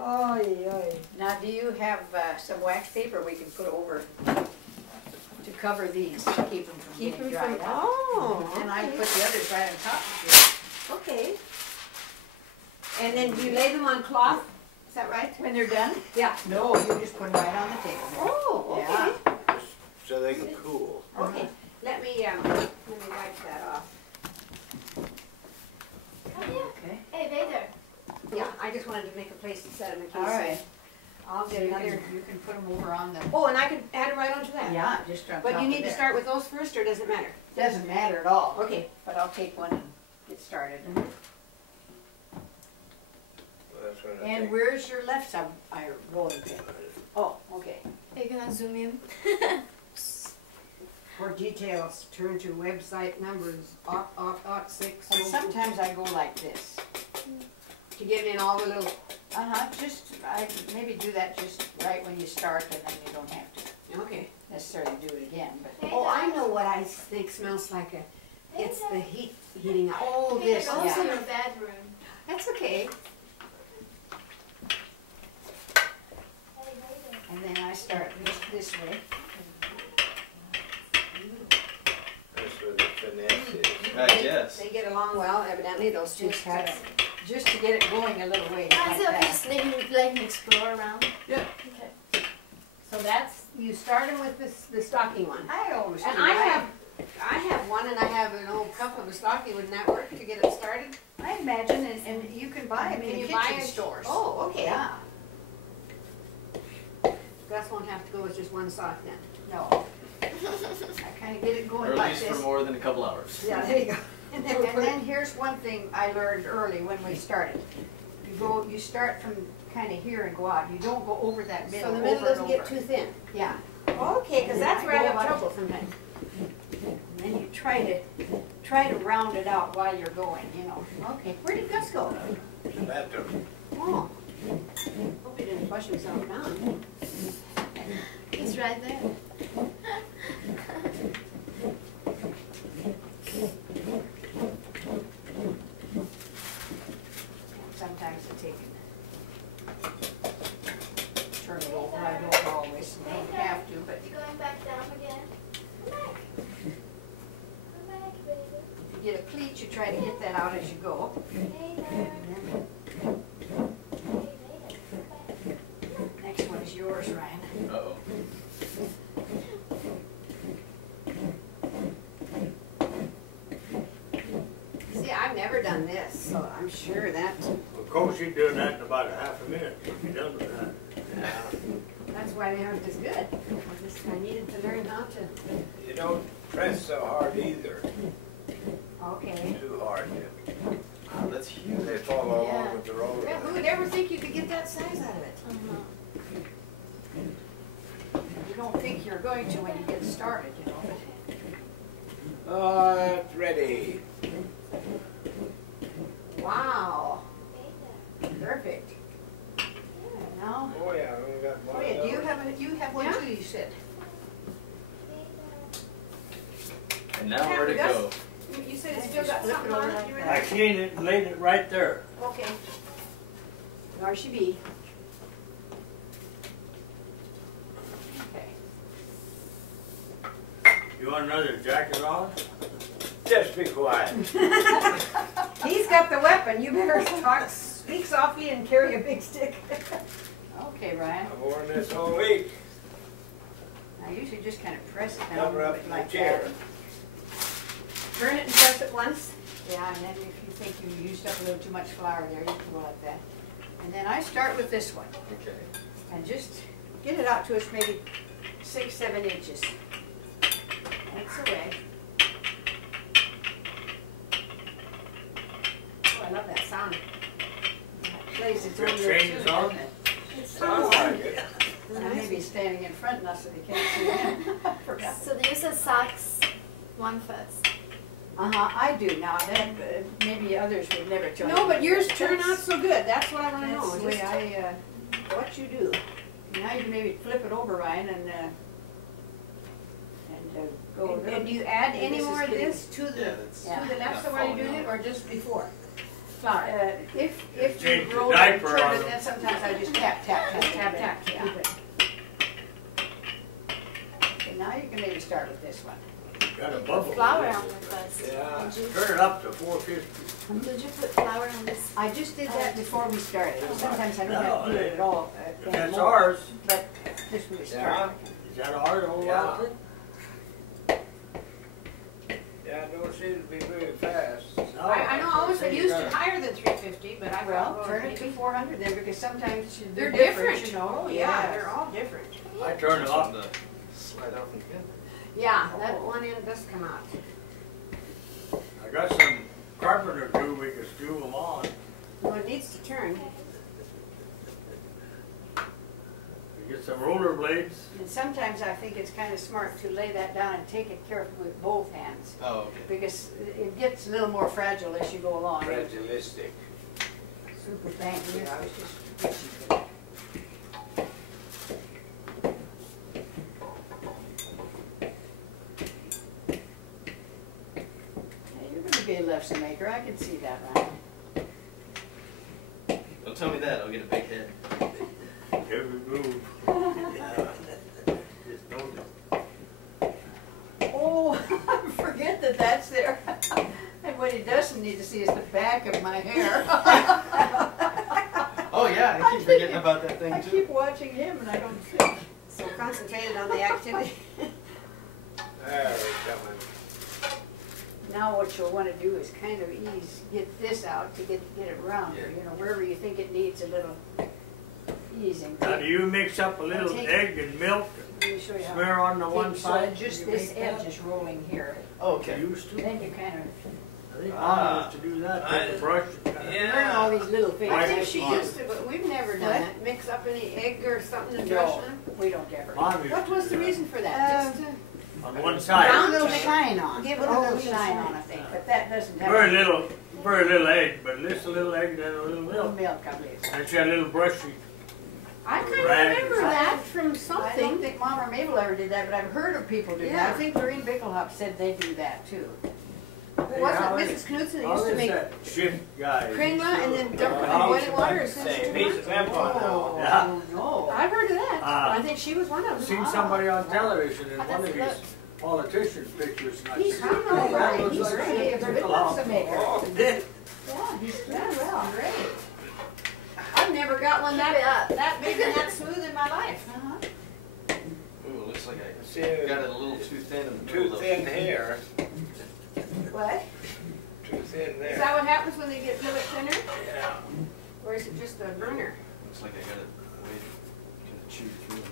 Oy, oy. Now, do you have some wax paper we can put over to cover these, to keep them from Keep getting them from, dried out? oh, And I okay. put the others right on top of Okay. And then you lay them on cloth, is that right? it. When they're done? Yeah. No, you just put them right on the table. Oh, okay. Yeah. So they can cool. Okay, let me wipe that off. Okay. Hey, Vader. Yeah, I just wanted to make a place to set them in case. All right. I'll So get you another. can put them over on the, Oh, and I could add them right onto that? yeah, just on top But you of need to there. start with those first, or does it matter? Doesn't matter at all. Okay. But I'll take one and get started. Well, that's what I And think. where's your left side rolling pin? Oh, okay. Are you gonna zoom in? For details, turn to website numbers, /6. And sometimes I go like this. To get in all the little, I maybe do that just right when you start, and then you don't have to okay. necessarily do it again, but. Oh, I know what I think smells like it's the heating up. Oh, Hey, this, go to yeah. your bedroom. That's okay. Hey, Vader. And then I start this way. That's where the finesse is. I guess. They get along well, evidently, those two Just, cats. just to get it going a little way I like said, okay, that. so let me explore around. Yeah. Okay. So that's, you start them with the stocking one. I always do. And I have one, and I have an old cup of a stocking. Wouldn't that work to get it started? I imagine, and you can buy them in Can the you buy kitchen it? stores. Oh, okay. Yeah, Gus won't have to go with just one sock then. no. I kinda get it Or going at like least this. for more than a couple hours. Yeah, there you go. And then here's one thing I learned early when we started. You start from kinda here and go out. You don't go over that middle, So the over middle and doesn't get over. too thin. Yeah, Okay, because that's where I Go have about- trouble sometimes. and then you try to round it out while you're going, you know. Okay, where did Gus go? The bathroom. Oh. Hope he didn't flush himself down. It's right there. Sometimes I take it, turn it over. I don't always, you don't have to, but You going back down again? Come back. Come back, Vader. if you get a pleat, you try to get that out as you go. Vader. Hey, Vader. Come back. Next one is yours, Ryan. Uh-oh. See, I've never done this, so I'm sure that, Of course, you're doing that in about a half a minute. You're done with that. that's why they aren't as good. I needed to learn how to, You don't press so hard either. okay. Too hard. Wow, that's huge. They fall along with the roller. Well, who would ever think you could get that size out of it? You don't think you're going to when you get started, you know, but Oh, it's ready. Wow, perfect. now, Oh, yeah, we only got one oh of yeah, those. you have one Yeah. too, you said. And now where to go? You said it's still got something on it? You ready? I cleaned it and laid it right there. Okay. There she be. Okay. You want another jacket on? Just be quiet. He's got the weapon. You better speak softly and carry a big stick. Okay, Ryan. I've worn this all week. I usually just kind of press it down a Cover little up bit my like chair. that. Turn it and press it once. Yeah, and then if you think you used up a little too much flour there, you can go like that. And then I start with this one. Okay. And just get it out to us maybe 6, 7 inches. That's away. Oh, I love that sound. It plays its Your own little train tune, is on? doesn't it? Sounds like it. Now maybe standing in front now so they can't see him. Forgot. So the use of socks one first. I do. Now that maybe others would never tell you. No, but yours That's- turn out so good. That's what I want to That's know. the way Just what you do. now you can maybe flip it over, Ryan, and go a little. And do you add And any this is more of getting- this to the Yeah, that's Yeah. to the left not so while you're falling doing it, out. or just before? flour. If Change you the roll it and diaper turn on it, them. then sometimes I just tap, tap, tap, Tap, tap, tap, tap. keep it. Okay, now you can maybe start with this one. Got a bubble. Flour on the first. Yeah. Did you, Turn it up to 450. did you put flour on this? I just did that before we started. Sometimes I don't have to do it at all That's anymore. ours. But this we Yeah. started. Is that ours, old Yeah. outfit? Yeah, it don't seem to be very fast. No, I know, I always think used you it got higher than 350, but I Well, thought, turn it to 400 then, because sometimes they're different, different. you know. Oh, yeah, they're all different. I turn it up. To slide out from together. Yeah, that one end does come out. I got some carpenter glue, we can screw them on. Well, it needs to turn. We get some roller blades. And sometimes I think it's kind of smart to lay that down and take it carefully with both hands, Oh, okay. because it gets a little more fragile as you go along. Fragilistic. Super, thank you. I was just reaching for that. Hey, you're gonna be a Lefse maker, I can see that, Ryan. Don't tell me that, I'll get a big head. Every move. Just notice. Oh, forget that that's there. And what he doesn't need to see is the back of my hair. Oh yeah, I keep forgetting about that thing I too. keep watching him and I don't think. So concentrated on the activity. There, it's coming. Now what you'll want to do is kind of get this out to get it rounder, you know, wherever you think it needs a little easing. Now, do you mix up a little Take- egg and milk Let me show you and how. smear on the one So side? just You this make that? edge is rolling here. Oh, okay. Used to. Then you kind of I think Mom used to do that, take a brush and kind of. learn all these little things. I Right. think she used to, but we've never done What? it. Mix up any egg or something and brush No, them. we don't ever. Mom used What to was do the that. reason for that? Just to On one Put side. a little shine on. Give it Put a a little little shine shine. on, I think, but that doesn't have. Very little egg, but just a little egg and then a little Little milk. milk, I believe. And she had a little brushy. I kind of Right. remember that from I don't something. think Mom or Mabel ever did that, but I've heard of people do that. Yeah. I think Lorene Bickelhop said they do that too. Wasn't it Mrs. Knudsen that used to make Shift guy. kringla and then dump it in Oh, boiling water as soon as Say, it piece turned of them on now. Yeah. Oh, no. I've heard of that. Ah. I think she was one of I've them. seen somebody on television in I'd one have of to these look. politicians' pictures. And I He's said, doing all "That right. looks He's like really a Shift good Bickelhop." Lefse maker. Oh, did? Yeah, he's doing well. Great. I've never got one that big and that smooth in my life. Uh-huh. Ooh, looks like I See, got it a little too thin in the too middle. thin here, What? too thin Is there. that what happens when they get a little thinner? Yeah. Or is it just a burner? Looks like I got it way kind of chewed through.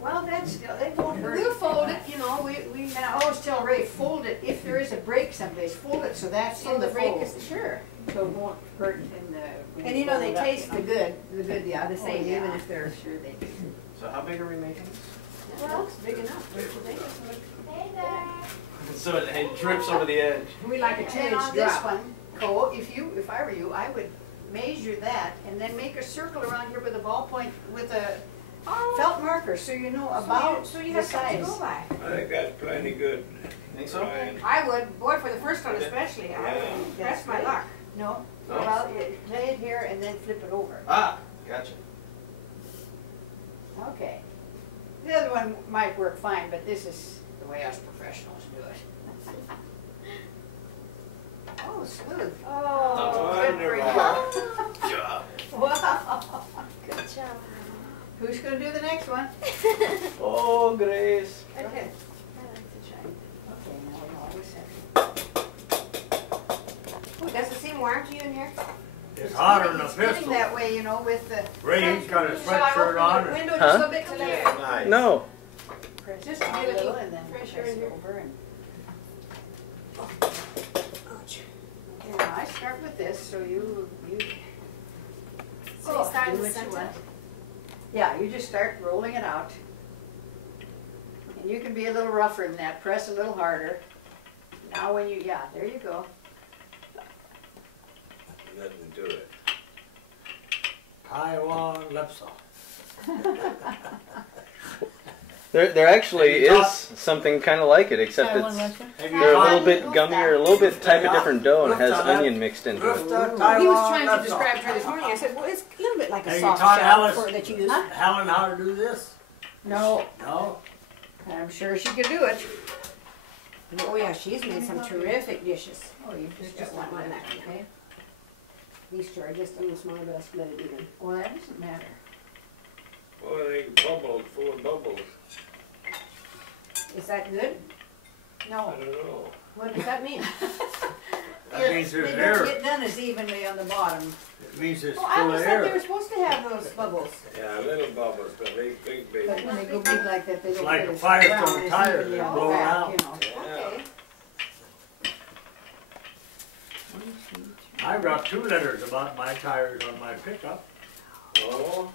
Well, that's still, it won't hurt. We'll fold it, you know, we And I always tell Ray, fold it, if there is a break someplace, fold it so that's so in the the break fold. is sure. So it won't hurt in the. when And you know, they fold it up, taste you the know. good, yeah, the Oh, same, yeah. even if they're. Sure they do. So how big are we making this? Well, it's big enough, don't you think? Hey there. So it drips over the edge. We like a And 2-inch on this drop. one, Cole, if I were you, I would measure that and then make a circle around here with a ballpoint with a felt marker, so you know about So you the have something to size. go by. I think that's plenty good. Think so? Ryan. I would, boy, for the first one especially, I Yeah. would, That's that's my great. luck. No, No. well, you lay it here and then flip it over. Ah, gotcha. Okay. The other one might work fine, but this is the way us professionals do it. Oh, smooth. Oh, good for you. Wonderful. Job. Wow. Good job. Who's gonna do the next one? Oh, Grace. Okay. I like to try. Okay, now we always have. Oh, does it seem warm to you in here? It's hotter than a It's getting pistol. that way, you know, with the. Ray, he's got a Shall I sweatshirt open on. the and- window just a Huh? little bit to let Nice. No. Press Just it to a get a little little and then pressure press in it here. over and. Ouch. Okay, now I start with this, so you. So you start in do the what you center? want. Yeah, you just start rolling it out. And you can be a little rougher than that, press a little harder. Now when you, yeah, there you go. Nothing to it. Taiwan Lefse. There actually Have you is something kind of like it, except Try one, it's Lefse. Have you they're a little tried bit gummier, a little bit type of different dough, and has Looked on onion mixed into it. Lefse, Well, he was Taiwan, trying to Lefse. describe to her this morning. I said, well, it's a little bit like a Have you soft taught shell Alice? for, that you use. Helen, how to do this? No, No? I'm sure she could do it. Oh yeah, she's made some terrific dishes. Oh, you There's just just got not one one left, that, okay? These two are just a little smaller, but I split it even. Well, that doesn't matter. Boy, they bubbled, full of bubbles. Is that good? I No. don't know. What does that mean? That means They there's don't air. get done as evenly on the bottom. It means it's Oh, I full always of thought they were air. supposed to have those bubbles. Yeah, little bubbles, but big But baby. when they go big like that, they It's don't like get a as Firestone round as tire, evenly they on blow the it back, out. you know. Yeah. Okay. I wrote 2 letters about my tires on my pickup. Oh,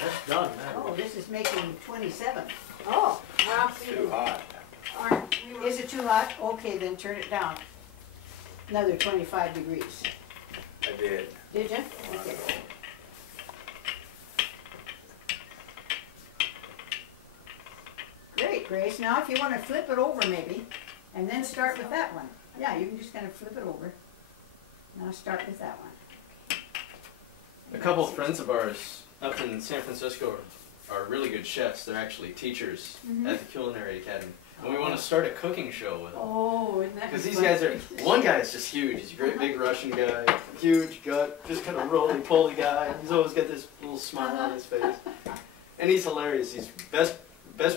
That's done now. Oh, this is making 27. Oh, well, too hot. Is it too hot? Okay, then turn it down. Another 25 degrees. I did. Did you? Okay. Great, Grace. Now if you want to flip it over maybe, and then start with that one. Yeah, you can just kind of flip it over. Now start with that one. A couple of friends of ours up in San Francisco are really good chefs. They're actually teachers at the Culinary Academy. And we want to start a cooking show with them. Oh, isn't that Because these fun? guys are, one guy is just huge. He's a great big Russian guy, huge gut, just kind of roly-poly guy. He's always got this little smile on his face. And he's hilarious. He's best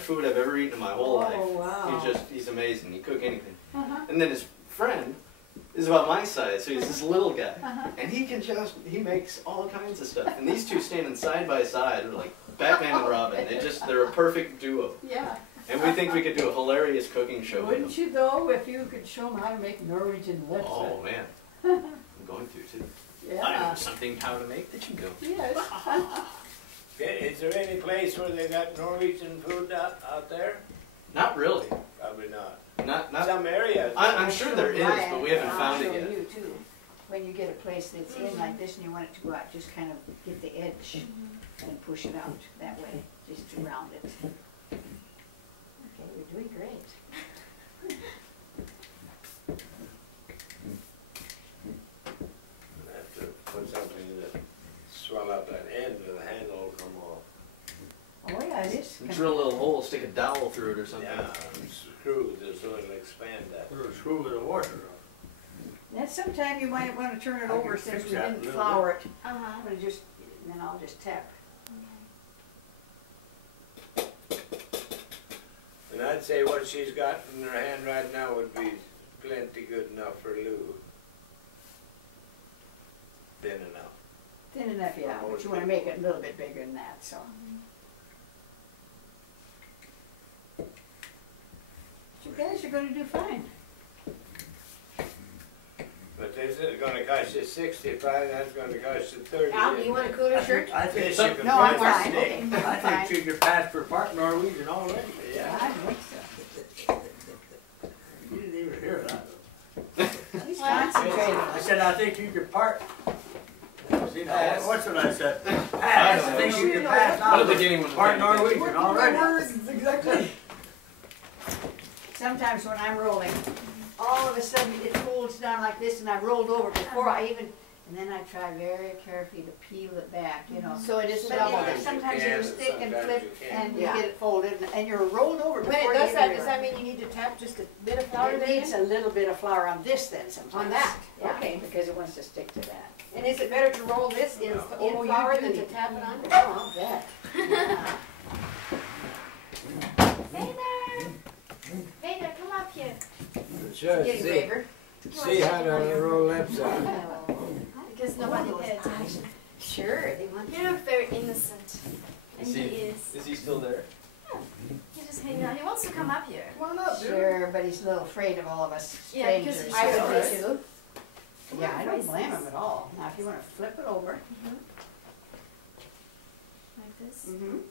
food I've ever eaten in my whole life. Oh, wow. He's amazing. He cook anything. Uh-huh. And then his friend is about my size, so he's this little guy. Uh-huh. And he makes all kinds of stuff. And these two standing side by side are like Batman and Robin. They're a perfect duo. Yeah. And we think we could do a hilarious cooking show with them. Wouldn't you though, if you could show them how to make Norwegian lefse? Oh man, I'm going to too. I Yeah. know something how to make that you go. Yes. Okay, is there any place where they got Norwegian food out there? Not really. Probably not. Not. Some areas. I'm sure there is, but we haven't found it I'll show yet. you too. When you get a place that's in like this and you want it to go out, just kind of get the edge and push it out that way, just to round it. Okay, you're doing great. I have to put something that swell up that end where the handle will come off. Oh yeah, it is. Drill a little hole, stick a dowel through it or something. Yeah, and screw this so it'll expand that. Put a screw with a washer That's sometime you might want to turn it I over can since fix we that a didn't little flour it. Uh-huh. But just, then I'll just tap. And I'd say what she's got in her hand right now would be plenty good enough for Lou. Thin enough. Thin enough, yeah, but you want to make it a little bit bigger than that, so. You guys are going to do fine. But this is gonna cost you 65, that's gonna cost you 30. Al, you want a cooler shirt? I think, Yes, you can No, I'm press fine, the stick. okay. I I'm fine. think you could pass for part Norwegian already. Yeah. I think so. You didn't even hear that. He's concentrating. I said, I think you could part. See, now, Pass. what's what I said? Pass, I think you could pass At the now. beginning when Part Norwegian already. Exactly. Sometimes when I'm rolling, all of a sudden it folds down like this and I've rolled over before I even, and then I try very carefully to peel it back, you know. So it isn't But double. yeah, sometimes you stick and Sometimes flip you can't. and you Yeah. get it folded and you're rolled over When before it you does even that, does that realize. mean you need to tap just a bit of flour It there? needs a little bit of flour on this then sometimes. On that? Yeah, Okay. because it wants to stick to that. And is it better to roll this in Oh, you flour do than to need- tap it on? Oh, I'll bet. Yeah. Vader! Vader, come up here. Sure, Getting see, bigger. see how to roll left side. Because nobody paid attention. Sure, they want You look very innocent. And Is he he, is. is he still there? He's just hanging out. He wants to come up here. Come on up, Sure, but he's a little afraid of all of us Yeah, because strangers. I Yeah. would be too. Yeah, I don't blame him at all. Now, if you want to flip it over, Like this. then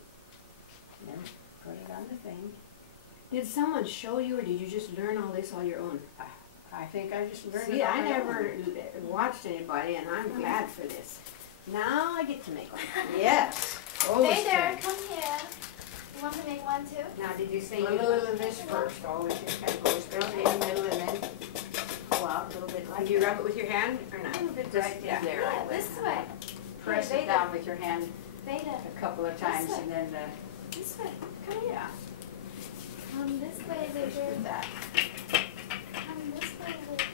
put it on the thing. Did someone show you, or did you just learn all this on your own? I think I just learned See, it on I my never own. watched anybody, and I'm glad for this. Now I get to make one. Yes. Oh, Vader, come here. You want to make one too? Now, did you say A you? little of this first, always just kind of go especially in the middle and then go out a little bit like Do you that. rub it with your hand or A not? little bit Just- right yeah. in there. Yeah, this way. Press Hey, it down with your hand Veda, a couple of times and then, this way. Come here. yeah, This way they just do. do that. This way they do.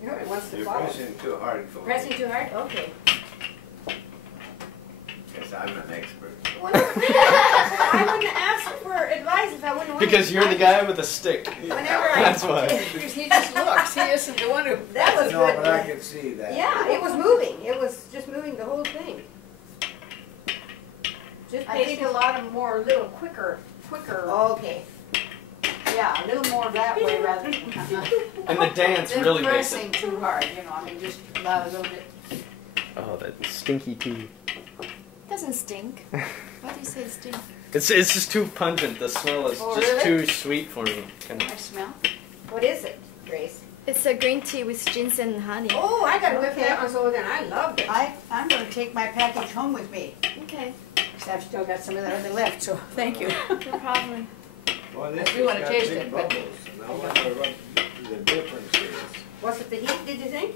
You know, it wants to You're fall. pressing too hard for me. Pressing too hard? Okay. Yes, I'm an expert. Well, I wouldn't ask for advice if I wouldn't want Because to. you're the guy with the stick. Whenever I. That's why. Because he just looks, he isn't the one who. That was No, good. but I can see that. Yeah, it was moving. It was just moving the whole thing. Just I think a patient. lot of them more, a little quicker, Okay. yeah, a little more that way rather than. And the dance Than really makes it. pressing too hard, you know, I mean, just allow a little bit. Oh, that stinky tea. Doesn't stink. Why do you say stink? It's just too pungent. The smell is Oh, just really? too sweet for me. Kind I smell. What is it, Grace? It's a green tea with ginseng and honey. Oh, I got to whip Okay. that one so then I loved it. I'm gonna take my package home with me, Okay, 'cause I've still got some of that on the left, so thank you. no problem. Well, I this do has wanna got taste big it, but- bubbles, and I wonder what the difference is. Was it the heat, did you think?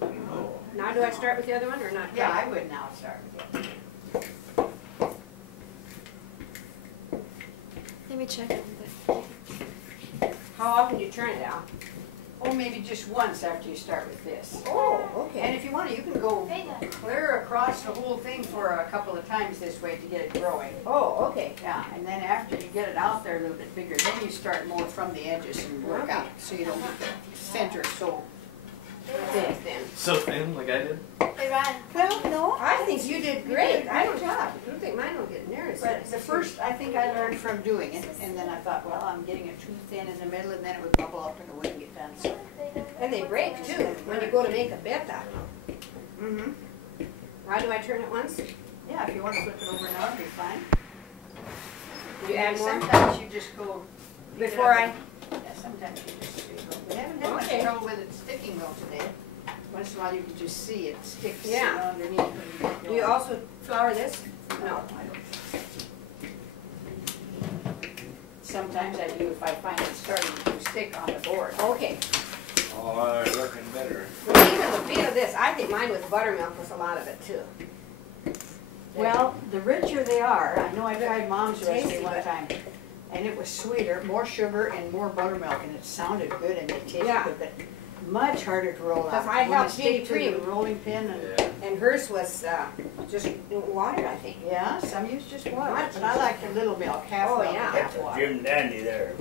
No. Now do I start with the other one or not? Yeah, I would now start with it. Let me check a little bit. How often do you turn it out? Or maybe just once after you start with this. Oh, And okay. if you want to, you can go Veda. clear across the whole thing for a couple of times this way to get it growing. Oh, okay. Yeah, and then after you get it out there a little bit bigger, then you start more from the edges and work Okay. out, so you don't get the center so Then, thin. then. so thin, like I did. Hey, Ryan. Well, no, I think you did you great. did a I great don't, job. I don't think mine will get near as But the first, I think I learned from doing it, and then I thought, well, I'm getting it too thin in the middle, and then it would bubble up and it wouldn't get done, so. And they break too when you go to make a beta. Mm-hmm. How do I turn it once? Yeah, if you want to flip it over now, it'd be fine. You add more? Sometimes you just go. pick it Before up I, and- Yeah, sometimes you just go. We haven't had much Okay. trouble with it sticking though today. Once in a while you can just see it sticks Yeah. underneath. when you get do you going. also flour this? No. I don't. Sometimes I do if I find it starting to stick on the board. Okay. Oh, they're looking better. Well, even the feel of this, I think mine with buttermilk was a lot of it too. Well, the richer they are, I know I tried mom's recipe Tasty, one but- time, and it was sweeter, more sugar and more buttermilk, and it sounded good and it tasted Yeah. good, but much harder to roll out. Because I When you helped stick Jenny to the cream. rolling pin and, Yeah. And hers was just water, I think. yeah, some use just water, Much but I like the little milk, half Oh, milk and yeah. half water. Jim Dandy there.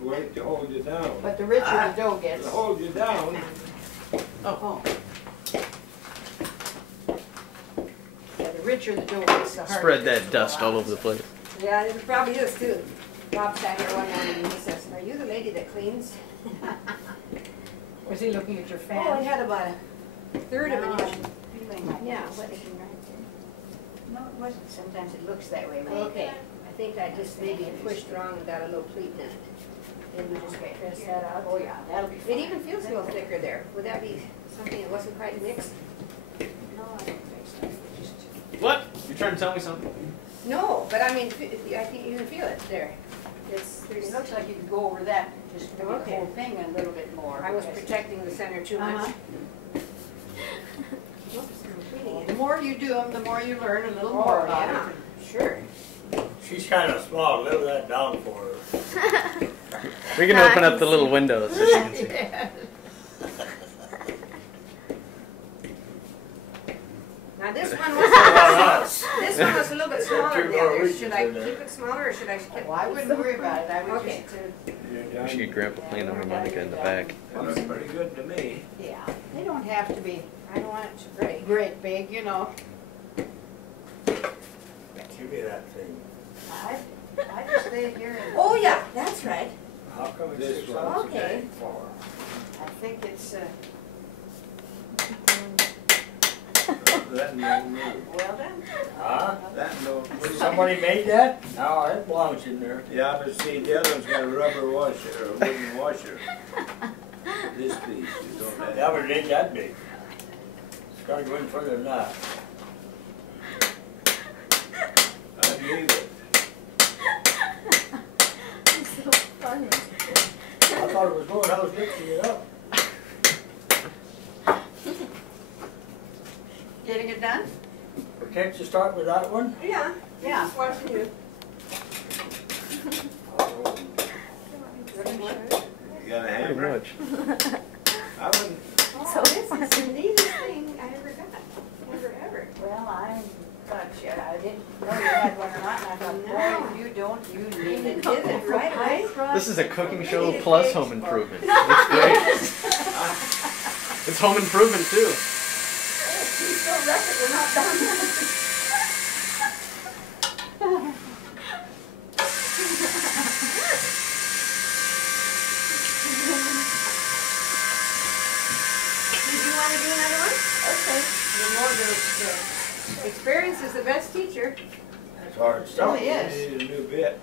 Wait to hold you down. But the richer the dough To gets. hold you down. Oh. Yeah, the richer the dough gets, the harder. Spread it is that to dust roll all out. over the place. Yeah, it probably is too. Bob sat here one morning and he says, "Are you the lady that cleans?" Was he looking at your fan? Oh, it had about a third of No, an inch. I'm feeling like Yeah, it's what- sticking right there. No, it wasn't. Sometimes it looks that way. Okay, I think I just maybe pushed wrong and got a little pleat in it. Maybe just press that out. Oh, yeah, that'll be fine. It even feels a little thicker there. Would that be something that wasn't quite mixed? No, I don't think so. Just, What? You trying to tell me something? No, but I mean, I think you can feel it there. it looks like you could go over that, just maybe the Okay. whole thing a little bit more. I was because- protecting the center too much. Uh-huh. Oops, I'm cleaning Well, it. the more you do them, the more you learn a little Oh, more about yeah, it. sure. She's kind of small, live that down for her. We can open up the little windows so she can see. Yeah. Now this one For was, us. this one was a little bit smaller Two than the more others. regions Should I in keep there. it smaller or should I keep it? Well, I wouldn't worry about it. I would Okay. just, You're We done. should get Grandpa playing a harmonica in the back. That looks pretty good to me. yeah, they don't have to be I don't want it to break. great big, you know. Give me that thing. I just stay here and. Oh, yeah, that's right. How come it's This 6 one. ounces a Okay. day for? I think it's, That don't move. well done. Huh? That don't move. Somebody made that? No, it belongs in there. Yeah, but see, the other one's got a rubber washer, or a wooden washer. this piece, you don't have. That one ain't that big. It's gotta go in further than that. I believe it. It's so funny. I thought it was going, I was mixing it up. Getting it done? But can't you start with that one? Yeah, Yeah. just watching you. You got a Pretty hammer? much. I wouldn't, Oh, this is the neatest thing I ever got. Ever, ever. Well, I thought I didn't know you had one or not, and I thought, boy, if you don't, you need it. Did it right away. This is a cooking show plus home improvement. It's great. It's home improvement too. Please don't wreck it, we're not done. Did you want to do another one? Okay. The experience is the best teacher. It's hard stuff. Really is. you need a new bit.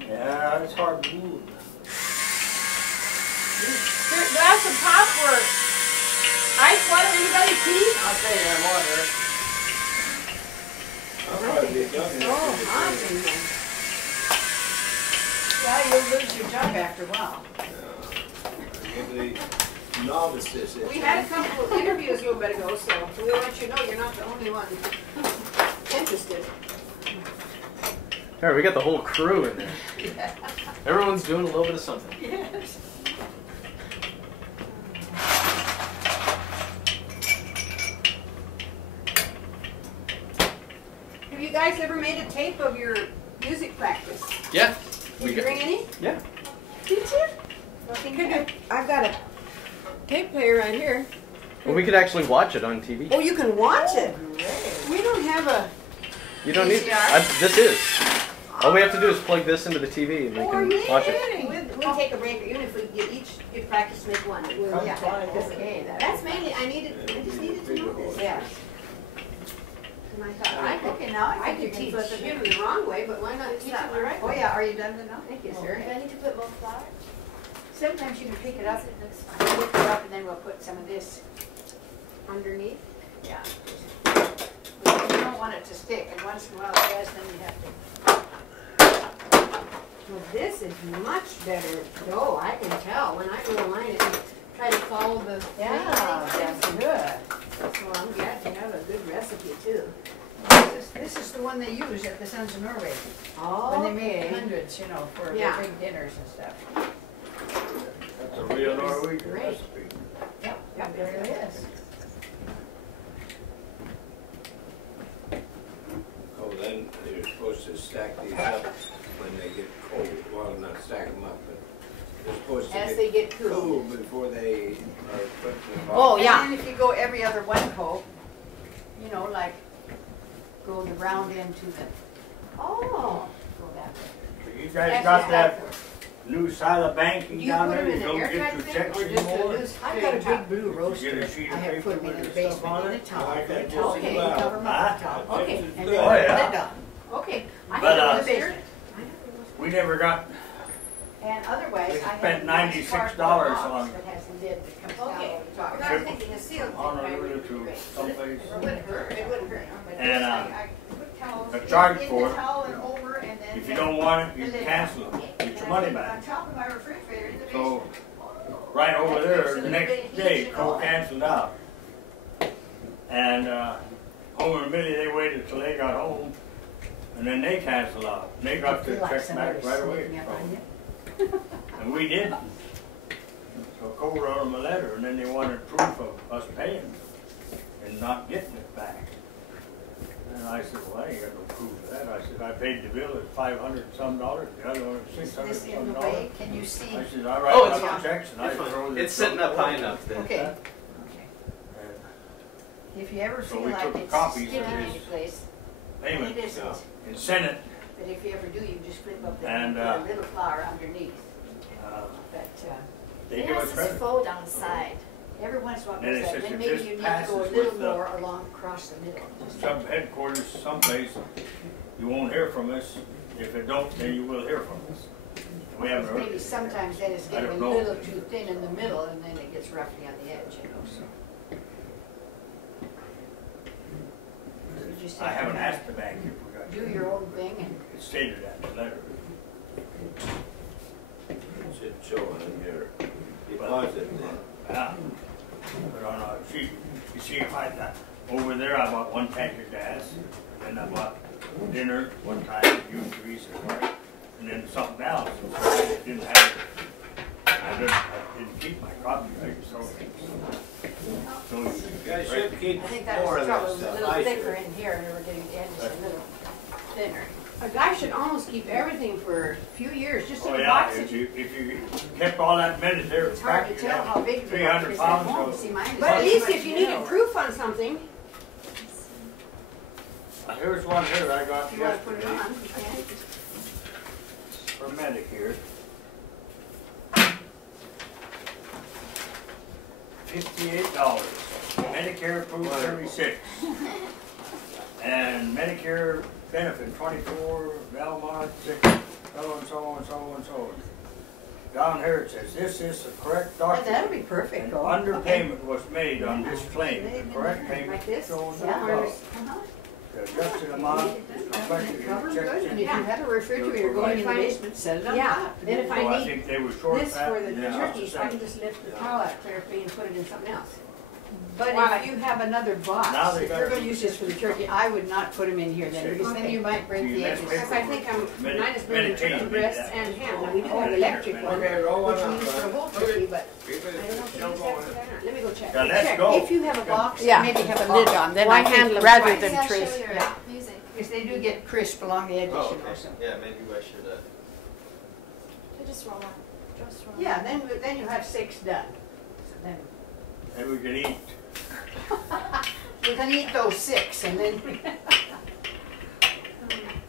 Yeah, it's hard to move. Glass of pop or ice water, anybody, tea? I'll tell you, I'm on there. I'll probably be done in Oh, a hot few in there. Yeah, you'll lose your job after a while. Give the novices it. We had a couple of interviews a little bit ago, so we'll let you know you're not the only one interested. All right, we got the whole crew in there. Everyone's doing a little bit of something. Yes. Have you guys ever made a tape of your music practice? Yeah. Did you bring any? Yeah. Did you? I've got a tape player right here. Well, we could actually watch it on TV. Oh, you can watch it. Great. We don't have a. You don't need. This is. All we have to do is plug this into the TV and we can watch it. We'll take a break, even if we each get practice, make one. We'll- Yeah, Fine. okay, That's mainly, I just needed to know this. Yes. And I thought, Okay, now I I think could you teach can flip him it. the wrong way, but why not teach him the right Oh way? yeah, are you done now? Thank you, sir. Do I need to put both flowers? Sometimes you can pick it up, It looks fine. lift it up, and then we'll put some of this, Underneath. yeah. You don't want it to stick, and once in a while it does, then you have to. Well, this is much better dough, I can tell. When I go online and try to follow the Yeah, that's good. So I'm glad you have a good recipe too. This is the one they use at the Sons of Norway, Oh, when they made hundreds, you know, for Yeah. their big dinners and stuff. That's a real Norwegian Great. recipe. Yep, yep, there it is. Oh, then you're supposed to stack these up when they get cold. Well, not stack them up, but they're supposed to As get they get cool. cool before they are put in the box. Oh, yeah. And then if you go every other one coat, you know, like, go the round end to the, Oh. go that way. So you guys That's got just that for- new silent banking Do you down put there? them in You an don't get airtight your thing checks or just a anymore? loose? I've got a big blue Get roaster. a sheet I of have paper put them in with the your stuff basement on in a it? towel. Like that, just Okay, about. cover them up with a towel. Okay, and then Oh, put yeah. the lid on. Okay, I But, have it in the basement. We never got, And otherwise, we I have spent a nice $96 cardboard box on- that has a lid that comes down Okay. over the top. I was thinking a sealed on thing a probably little would be to great. someplace. It wouldn't hurt, it wouldn't hurt. But And, this, I put towels a in- charge in for the it. towel and over, and then If you the- don't want it, the you lid. cancel it. Get And your I money put it back. on top of my refrigerator in the So, basement. right over That there, keeps the it a next bit day, heat and Cole all. canceled out. And, Homer and Millie, they waited till they got home, and then they canceled out. And they got I their feel like check back somebody's right away. sneaking up on you. And we didn't. So Cole wrote them a letter, and then they wanted proof of us paying and not getting it back. And I said, well, I ain't got no proof of that. I said, I paid the bill at $500 some, the other one at Is $600 this some. in the way? Can you see? I said, I Oh, write it's out fine. the checks and I It's fine. throw the. It's sitting up high enough that. Okay. Okay. And If you ever So feel we like took it's copies of sticking this any place, and payment it isn't. and sent it. But if you ever do, you just flip up And, and put a little flour underneath. Uh, But They It give us has this credit. fold on the side. every once in a while Then it it does says that. Then if maybe this you need to passes go a with little the- more along across the middle. Some headquarters someplace, you won't hear from us. If it don't, then you will hear from us. We haven't heard Maybe it. sometimes then it's I getting a don't know. little too thin in the middle and then it gets roughly on the edge, you know, so. You just I have haven't to asked the bank if we got. do your own thing and It stated that in the letter. It should show on your deposit then. Yeah. But on a sheet, you see if I got, over there I bought 1 tank of gas, and then I bought dinner one time, grease and right, and then something else. And so I didn't have it. I didn't keep my copy, right, so. You guys should keep I think that more was of the trouble, that it was a stuff. little I thicker should. in here and we were getting the edges a little thinner. A guy should almost keep everything for a few years, just in Oh a yeah, box. if you kept all that minute there, It's hard to back, tell how big the 300 is at pounds. home. So See, mine is But at much least if you needed narrower. proof on something, here's one here I got If you wanna put it yesterday on, you can. for Medicare. $58. Medicare approved 36. And Medicare benefit 24, Belmont 6, so and so and so and so. Down here it says, this is the correct Oh, that'll document. be perfect, An though. underpayment was made on this claim. The correct payment Like this? shown Yeah. above. Uh-huh. The adjusted amount reflected in Covered the good, and check. if you have a refrigerator going in the Yeah. basement, set it on Yeah. top. And if So I I need think they were short this that. for the Yeah. turkeys, I can just lift the towel out carefully and put it in something else. But Why? if you have another Now box, they if got you're it. gonna use this for the turkey, I would not put them in here then, because then Okay. you might break You the mess edges. with Because I think Medi- mine is bringing turkey Medicaid, breasts yeah. and ham. Now, we do Oh, have the an electric Medicaid. one, Okay, roll which one we up. use for a whole Okay. turkey, but Keep I don't know if it, we show use that going. for that or not. Let me go check. Yeah, let's Check. go. If you have a box, Yeah. maybe have a lid on, then Why I handle think, 'em rather twice? than Yeah, trace, show your yeah, music. because they do get crisp along the edges, Oh, you know, okay. so. Yeah, maybe I should, You just roll on. Just roll on. Yeah, then you have 6 done. So then, And we can eat. you can eat those 6 and then, Can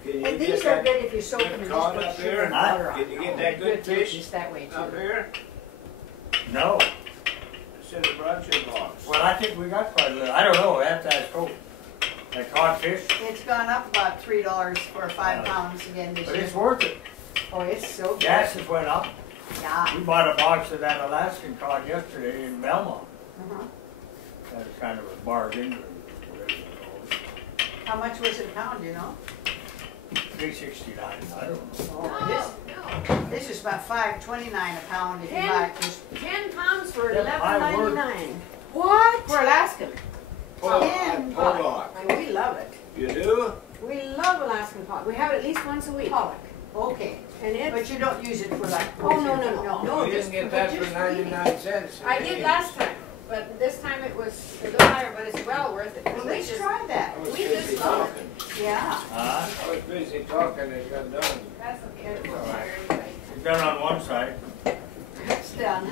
you and get these are that good if you soak them and just cod put up sugar there? and water on. Can you get them. that good too, fish just that way up too. here? No. Instead of broadside box. Well, I think we got quite a little. I don't know. I have to ask Hope. That codfish, It's gone up about $3 for 5 pounds again this but year. it's worth it. Oh, it's so good. Gas has went up. Yeah. We bought a box of that Alaskan cod yesterday in Belmont. Uh-huh. That was kind of a bargain or whatever you call it. How much was it a pound, you know? $3.69. I don't know. Oh, this is about $5.29 a pound if you Ten? buy it just 10 pounds for Yeah, my word. $11.99. What? For Alaskan. Ten Pollock. And we love it. You do? We love Alaskan pollock. We have it at least once a week. pollock. Okay, And it's, but you don't use it for like. Oh, no, no, no. No, You just didn't get that for just 99 cents. I did last time, but this time it was a little higher, but it's well worth it. Well, let's try that. I was We busy just love it. talking. Yeah. Huh? I was busy talking, it got done. That's okay. It's All right. anyway. It's done on one side. It's done.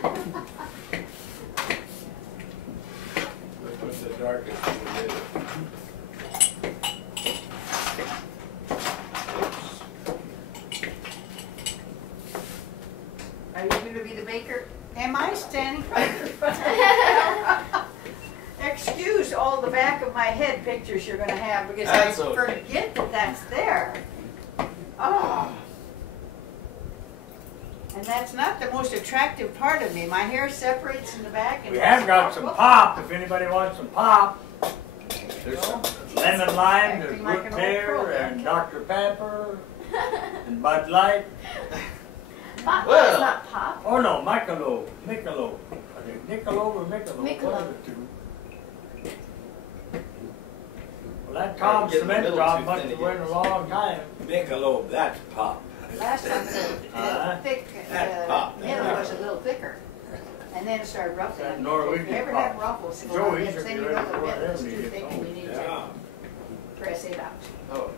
This was the darkest we did it. Are you going to be the baker? Am I standing right in front of you? Excuse all the back of my head pictures you're going to have because That's I okay. forget that that's there. Oh. And that's not the most attractive part of me. My hair separates in the back. And We have got some pop, if anybody wants some pop. There's some lemon lime, there's Acting like root an old beer, pro, and Dr. Pepper, and Bud Light. Pop, Well. it's not pop. Oh no, Michelob. Michelob. I think Michelob or Michelob. One Michelob. of the two. Well, that Tom Getting the cement middle job too must thin have again. went a long time. Michelob, that's pop. Last time the thick, That pop, that middle pop. was a little thicker. And then it started ruffling. That If Norwegian you ever pop. have ruffles Joe, going on you lips, should then be you ready know the for middle is them too to get thick and home. you need to Yeah. press it out. Oh.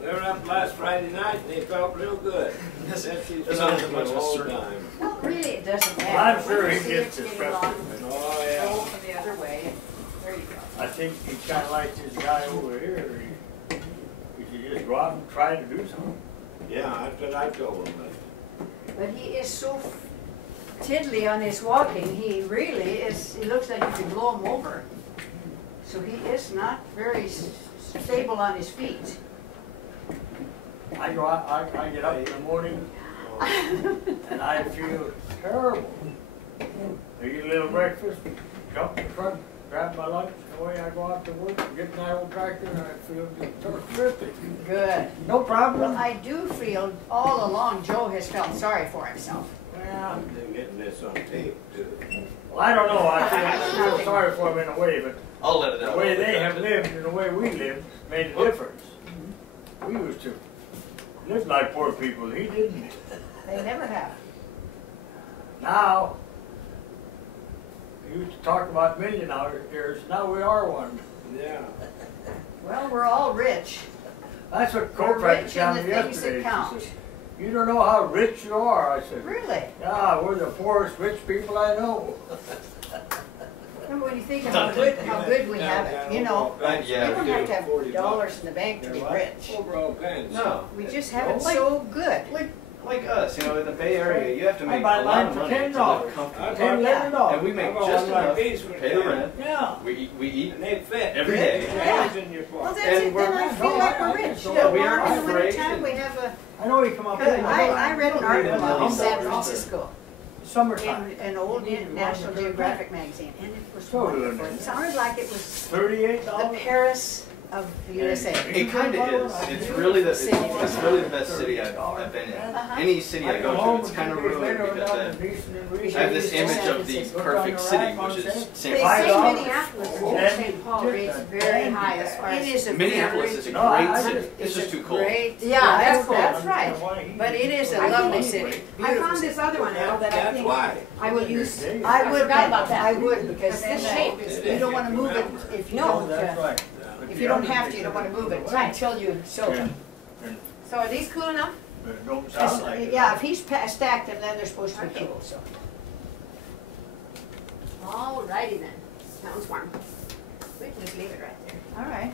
They were up last Friday night and they felt real good. That's That's she's not done as it much the as whole certain. time. Well, really, it doesn't Well, matter. I'm sure he See, gets it's his getting along, specimen. Oh, Go yeah. from the other way, and there you go. I think he kind of like this guy over here. He should just go out and try to do something. Yeah, that's what I told him. But he is so tiddly on his walking, he really is, it looks like you could blow him over. So he is not very stable on his feet. I go out, I get up in the morning, And I feel terrible. I eat a little breakfast, jump in the truck, grab my lunch, and away I go out to work, get in that old tractor, and I feel just terrific. Good. No problem. Well, I do feel all along Joe has felt sorry for himself. Well, They're getting this on tape too. I don't know, I feel sorry for them in a way, but I'll let it the out. way they have lived and the way we lived made a difference. We used to live like poor people, he didn't. They never have. Now, we used to talk about millionaires, now we are one. Yeah. Well, we're all rich. That's what We're co-practice rich in down the there things yesterday. that count. She said, you don't know how rich you are, I said. Really? Yeah, we're the poorest rich people I know. And when you think of how good we have it, you know, we Yeah, don't we have do. to have dollars in the bank to be What? rich. Overall pens. No, We just have it Like- so good. like us, you know, in the Bay Area, you have to I make a buy lot mine of for money to $10. live comfortably. $10, Yeah. And we $11. make I bought just one of enough these to for pay the 10. rent. Yeah. We eat And they fit. every day. Hands in your Well, pocket. that's And it, then I feel like we're rich. Yeah, we aren't In the afraid wintertime, and- we have a, I know you come up here. I read an article $1 in San million. Francisco Summertime. in an old National Geographic magazine, and it was So wonderful. good. It sounded like it was $38. the Paris of the USA. It kind of is. It's really the best city I've been in. Uh-huh. Any city I go to, it's kind of ruined because I have this image of the perfect city, which is San They Francisco. say Minneapolis or St. Paul rates very high as far It as. is a Minneapolis very, is a No, I great city. just- It's just too cold. great. Yeah, that's cool. That's right. But it is a I lovely think- city. I Beautiful found city. this other one now that I That's think why. I will use. I would, forgot about that. I would, because That's then the shape. you don't wanna move it if you No. don't, That's right. if you don't have to, you don't wanna move it until you soak it. And So are these cool enough? it don't sound like it. Yeah, if he's stacked them, then they're supposed to be Okay. cool, so. Alrighty then. Sounds warm. We can just leave it right there. All right.